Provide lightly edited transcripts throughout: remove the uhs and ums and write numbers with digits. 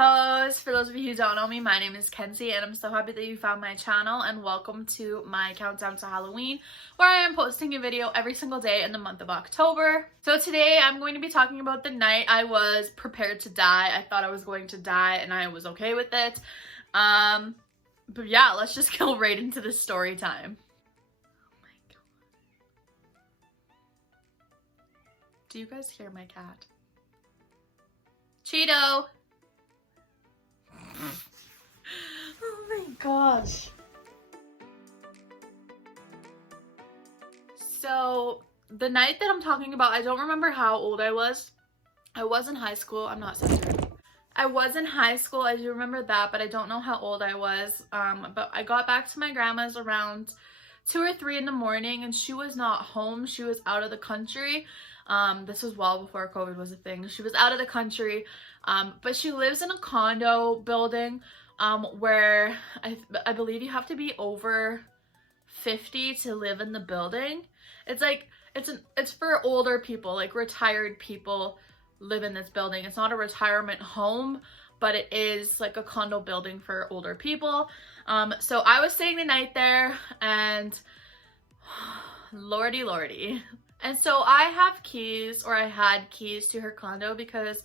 host. For those of you who don't know me, my name is Kenzie and I'm so happy that you found my channel, and welcome to my countdown to Halloween, where I am posting a video every single day in the month of October. So today I'm going to be talking about the night I was prepared to die. I thought I was going to die and I was okay with it. But yeah, let's just go right into the story time. Oh my god. Do you guys hear my cat? Cheeto! Oh my gosh. So the night that I'm talking about, I don't remember how old I was. I was in high school. I'm not censored. I was in high school. I do remember that, but I don't know how old I was. But I got back to my grandma's around 2 or 3 in the morning, and she was not home. She was out of the country. This was well before COVID was a thing. She was out of the country, but she lives in a condo building where I believe you have to be over 50 to live in the building. It's like it's for older people, like retired people live in this building. It's not a retirement home, but it is like a condo building for older people. So I was staying the night there, and lordy. And so I have keys, or I had keys to her condo, because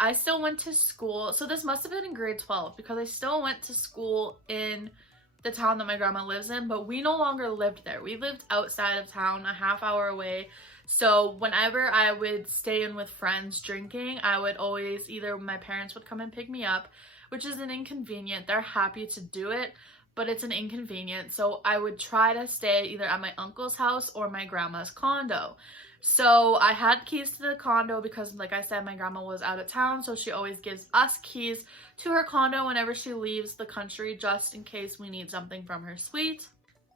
I still went to school. So this must have been in grade 12, because I still went to school in the town that my grandma lives in, but we no longer lived there. We lived outside of town, a half hour away. So whenever I would stay in with friends drinking, I would always, either my parents would come and pick me up, which is an inconvenient. They're happy to do it, but it's an inconvenience. So I would try to stay either at my uncle's house or my grandma's condo. So I had keys to the condo because, like I said, my grandma was out of town, so she always gives us keys to her condo whenever she leaves the country, just in case we need something from her suite.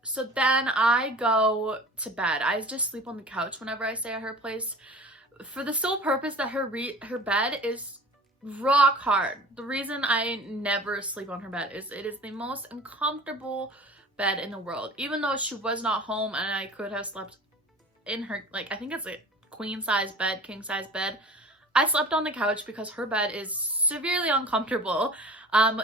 So then I go to bed. I just sleep on the couch whenever I stay at her place, for the sole purpose that her bed is rock hard. The reason I never sleep on her bed is it is the most uncomfortable bed in the world. Even though she was not home and I could have slept in her, like, I think it's a queen size bed, king size bed, I slept on the couch because her bed is severely uncomfortable.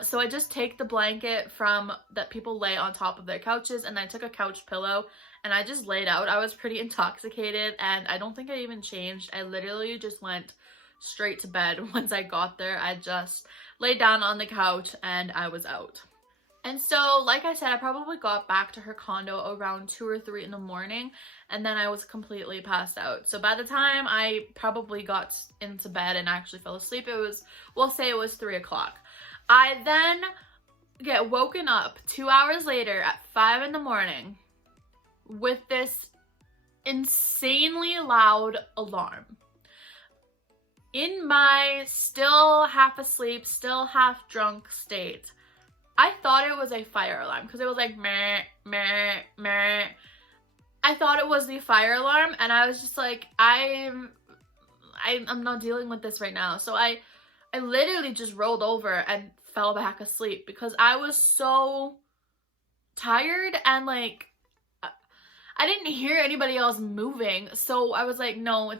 So I just take the blanket from that people lay on top of their couches, and I took a couch pillow and I just laid out. I was pretty intoxicated and I don't think I even changed. I literally just went straight to bed. Once I got there, I just laid down on the couch and I was out. And so, like I said, I probably got back to her condo around 2 or 3 in the morning, and then I was completely passed out. So by the time I probably got into bed and actually fell asleep, it was, we'll say it was 3 o'clock. I then get woken up 2 hours later at 5 in the morning with this insanely loud alarm. In my still half asleep, still half drunk state, I thought it was a fire alarm, because it was like meh, meh, meh. I thought it was the fire alarm, and I was just like, I'm not dealing with this right now. So I literally just rolled over and fell back asleep because I was so tired, and like I didn't hear anybody else moving. So I was like, no,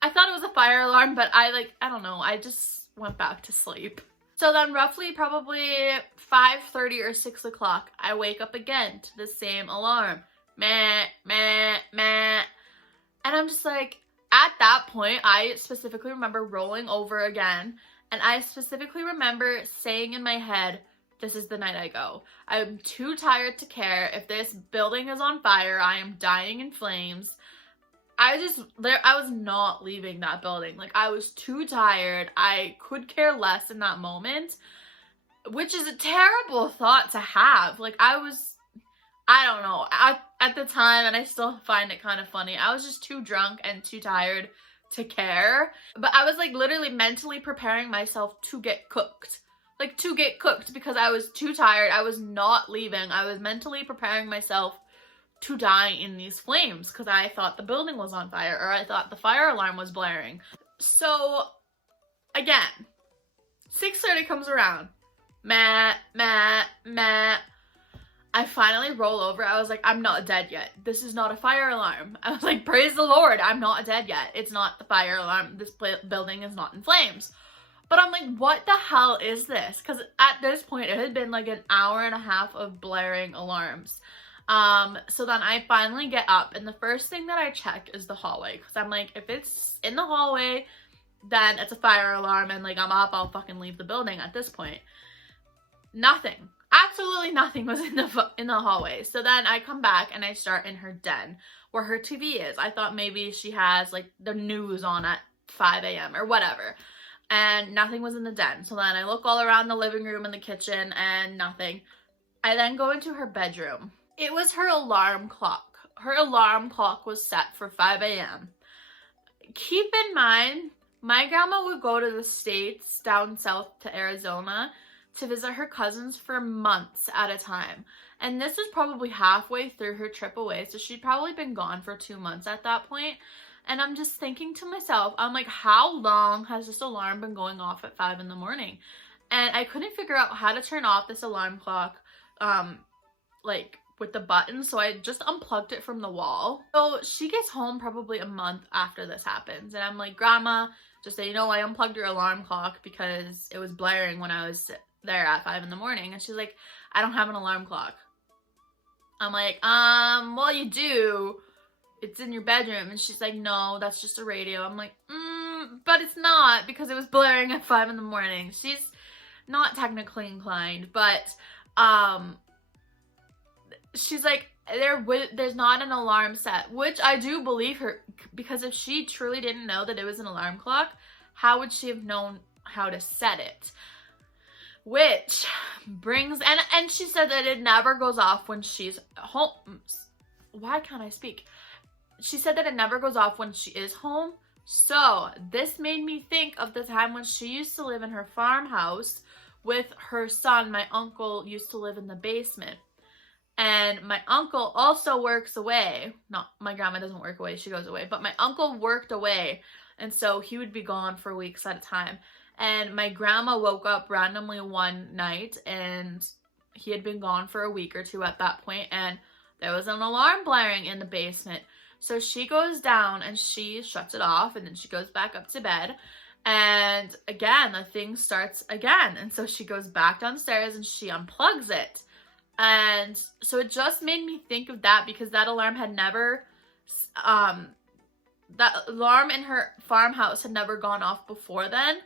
I thought it was a fire alarm, but I don't know, I just went back to sleep. So then roughly probably 5:30 or 6 o'clock, I wake up again to the same alarm. Meh, meh, meh. And I'm just like, at that point, I specifically remember rolling over again. And I specifically remember saying in my head, this is the night I go. I'm too tired to care. If this building is on fire, I am dying in flames. I was not leaving that building. Like, I was too tired. I could care less in that moment, which is a terrible thought to have. Like, I don't know, at the time, and I still find it kind of funny, I was just too drunk and too tired to care. But I was like literally mentally preparing myself to get cooked. Like, to get cooked, because I was too tired. I was not leaving. I was mentally preparing myself to die in these flames because I thought the building was on fire, or I thought the fire alarm was blaring. So again, 6:30 comes around. Meh, meh, meh. I finally roll over. I was like, I'm not dead yet. This is not a fire alarm. I was like, praise the Lord, I'm not dead yet. It's not the fire alarm. This building is not in flames. But I'm like, what the hell is this? Because at this point, it had been like an hour and a half of blaring alarms. So then I finally get up, and the first thing that I check is the hallway, because I'm like, if it's in the hallway, then it's a fire alarm, and like I'm up, I'll fucking leave the building at this point. Nothing. Absolutely nothing was in the hallway. So then I come back and I start in her den where her TV is. I thought maybe she has like the news on at 5 a.m. or whatever. And nothing was in the den. So then I look all around the living room and the kitchen and nothing. I then go into her bedroom. It was her alarm clock. Her alarm clock was set for 5 a.m. Keep in mind, my grandma would go to the States down south to Arizona to visit her cousins for months at a time. And this was probably halfway through her trip away, so she'd probably been gone for 2 months at that point. And I'm just thinking to myself, I'm like, how long has this alarm been going off at 5 in the morning? And I couldn't figure out how to turn off this alarm clock, like with the button, so I just unplugged it from the wall. So she gets home probably a month after this happens, and I'm like, Grandma, just so you know, I unplugged your alarm clock because it was blaring when I was there at 5 in the morning. And she's like, I don't have an alarm clock. I'm like, well, you do. It's in your bedroom. And she's like, no, that's just a radio. I'm like, but it's not, because it was blaring at 5 in the morning. She's not technically inclined, but she's like, there's not an alarm set, which I do believe her, because if she truly didn't know that it was an alarm clock, how would she have known how to set it? Which brings, and she said that it never goes off when she's home. Why can't I speak? She said that it never goes off when she is home. So this made me think of the time when she used to live in her farmhouse with her son. My uncle used to live in the basement. And my uncle also works away. No, my grandma doesn't work away. She goes away. But my uncle worked away. And so he would be gone for weeks at a time. And my grandma woke up randomly one night, and he had been gone for a week or two at that point, and there was an alarm blaring in the basement. So she goes down and she shuts it off, and then she goes back up to bed, and again, the thing starts again. And so she goes back downstairs and she unplugs it. And so it just made me think of that, because that alarm had never, that alarm in her farmhouse had never gone off before then.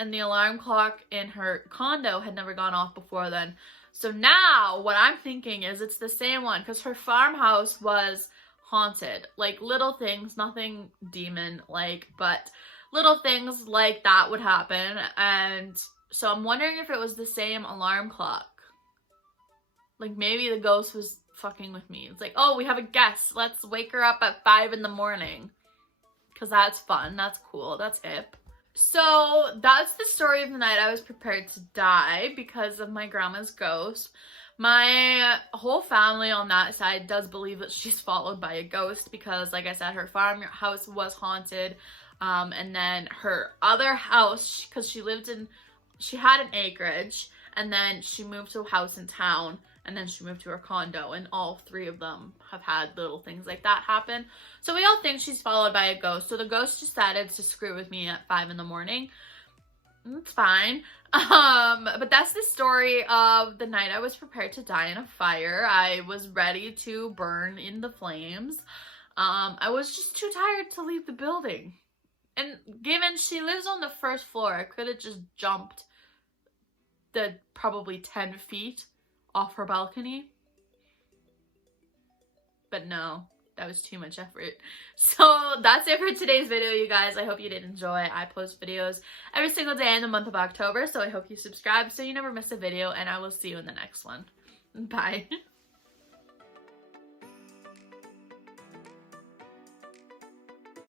And the alarm clock in her condo had never gone off before then. So now what I'm thinking is it's the same one, because her farmhouse was haunted. Like little things, nothing demon-like, but little things like that would happen. And so I'm wondering if it was the same alarm clock. Like maybe the ghost was fucking with me. It's like, oh, we have a guest. Let's wake her up at 5 in the morning. Because that's fun. That's cool. That's hip. So that's the story of the night I was prepared to die because of my grandma's ghost. My whole family on that side does believe that she's followed by a ghost because, like I said, her farmhouse was haunted. And then her other house, because she had an acreage, and then she moved to a house in town, and then she moved to her condo, and all three of them have had little things like that happen. So we all think she's followed by a ghost. So the ghost decided to screw with me at 5 in the morning. It's fine. But that's the story of the night I was prepared to die in a fire. I was ready to burn in the flames. I was just too tired to leave the building. And given she lives on the first floor, I could have just jumped the probably 10 feet off her balcony. But no, that was too much effort. So that's it for today's video, you guys. I hope you did enjoy. I post videos every single day in the month of October, so I hope you subscribe so you never miss a video, and I will see you in the next one. Bye.